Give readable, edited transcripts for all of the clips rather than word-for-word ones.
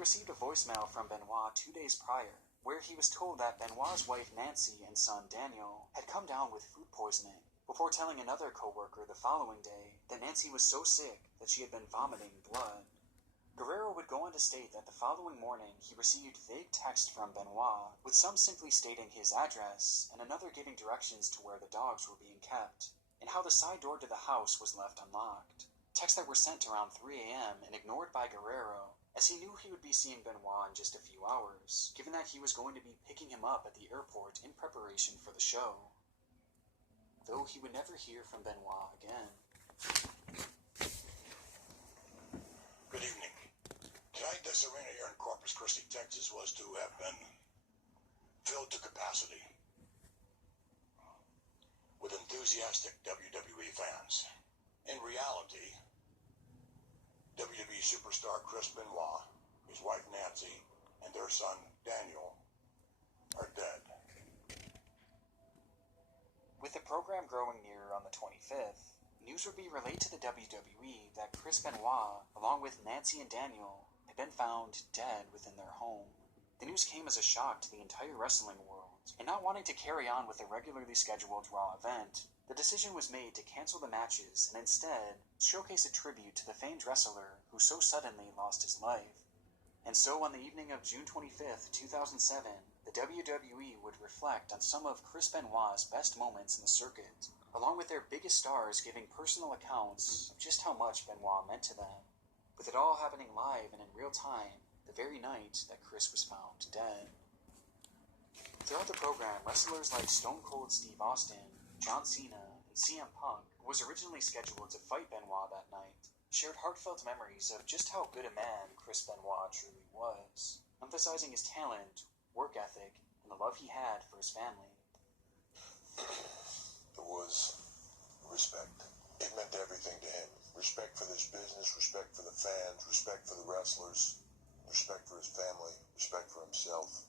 received a voicemail from Benoit 2 days prior, where he was told that Benoit's wife Nancy and son Daniel had come down with food poisoning, before telling another co-worker the following day that Nancy was so sick that she had been vomiting blood. Guerrero would go on to state that the following morning he received vague text from Benoit, with some simply stating his address and another giving directions to where the dogs were being kept, and how the side door to the house was left unlocked. Texts that were sent around 3 a.m. and ignored by Guerrero, as he knew he would be seeing Benoit in just a few hours, given that he was going to be picking him up at the airport in preparation for the show. Though he would never hear from Benoit again. Good evening. Tonight, this arena here in Corpus Christi, Texas, was to have been filled to capacity with enthusiastic WWE fans. In reality, WWE superstar Chris Benoit, his wife Nancy, and their son Daniel are dead. With the program growing nearer on the 25th, news would be relayed to the WWE that Chris Benoit, along with Nancy and Daniel, had been found dead within their home. The news came as a shock to the entire wrestling world, and not wanting to carry on with the regularly scheduled Raw event, the decision was made to cancel the matches and instead showcase a tribute to the famed wrestler who so suddenly lost his life. And so on the evening of June 25th, 2007, the WWE would reflect on some of Chris Benoit's best moments in the circuit, along with their biggest stars giving personal accounts of just how much Benoit meant to them, with it all happening live and in real time the very night that Chris was found dead. Throughout the program, wrestlers like Stone Cold Steve Austin, John Cena, and CM Punk, who was originally scheduled to fight Benoit that night, shared heartfelt memories of just how good a man Chris Benoit truly was, emphasizing his talent, work ethic, and the love he had for his family. It was respect. It meant everything to him. Respect for this business, respect for the fans, respect for the wrestlers, respect for his family, respect for himself.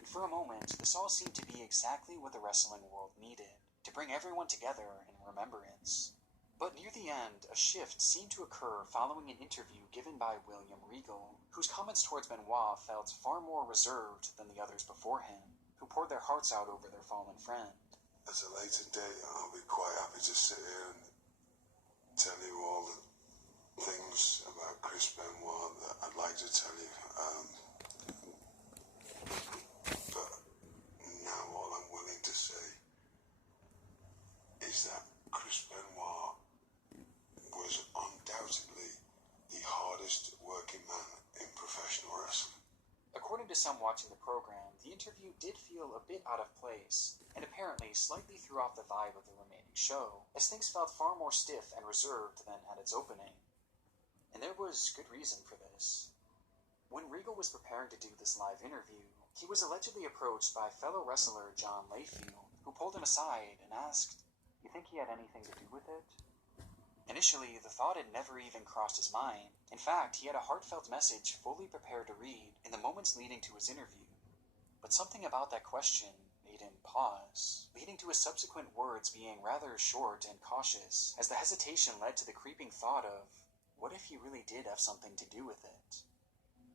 And for a moment, this all seemed to be exactly what the wrestling world needed, to bring everyone together in remembrance. But near the end, a shift seemed to occur following an interview given by William Regal, whose comments towards Benoit felt far more reserved than the others before him, who poured their hearts out over their fallen friend. At a later date, I'll be quite happy to sit here and tell you all the things about Chris Benoit that I'd like to tell you. But now all I'm willing to say is that Chris Benoit was undoubtedly the hardest working man in professional wrestling. According to some watching the program, the interview did feel a bit out of place, and apparently slightly threw off the vibe of the remaining show, as things felt far more stiff and reserved than at its opening. And there was good reason for this. When Regal was preparing to do this live interview, he was allegedly approached by fellow wrestler John Layfield, who pulled him aside and asked, "You think he had anything to do with it?" Initially, the thought had never even crossed his mind. In fact, he had a heartfelt message fully prepared to read in the moments leading to his interview. But something about that question made him pause, leading to his subsequent words being rather short and cautious, as the hesitation led to the creeping thought of, what if he really did have something to do with it?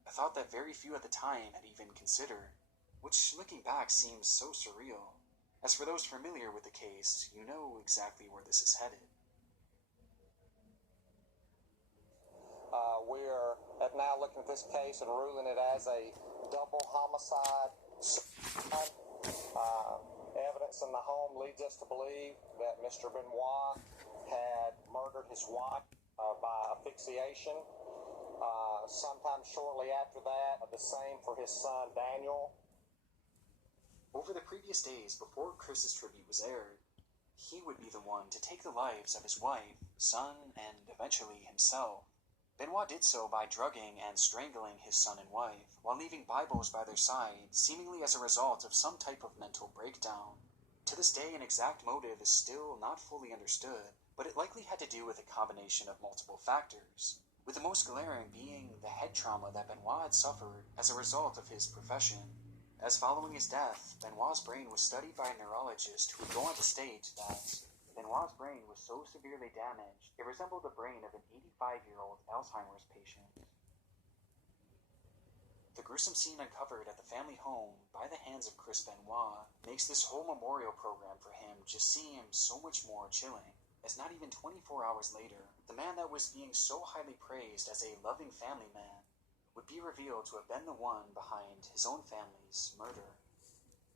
A thought that very few at the time had even considered, which looking back seems so surreal. As for those familiar with the case, you know exactly where this is headed. We are now looking at this case and ruling it as a double homicide. Evidence in the home leads us to believe that Mr. Benoit had murdered his wife by asphyxiation. Sometime shortly after that, the same for his son Daniel. Over the previous days before Chris's tribute was aired, he would be the one to take the lives of his wife, son, and eventually himself. Benoit did so by drugging and strangling his son and wife, while leaving Bibles by their side, seemingly as a result of some type of mental breakdown. To this day, an exact motive is still not fully understood, but it likely had to do with a combination of multiple factors, with the most glaring being the head trauma that Benoit had suffered as a result of his profession. As following his death, Benoit's brain was studied by a neurologist who would go on to state that Benoit's brain was so severely damaged, it resembled the brain of an 85-year-old Alzheimer's patient. gruesome scene uncovered at the family home by the hands of Chris Benoit makes this whole memorial program for him just seem so much more chilling, as not even 24 hours later, the man that was being so highly praised as a loving family man would be revealed to have been the one behind his own family's murder.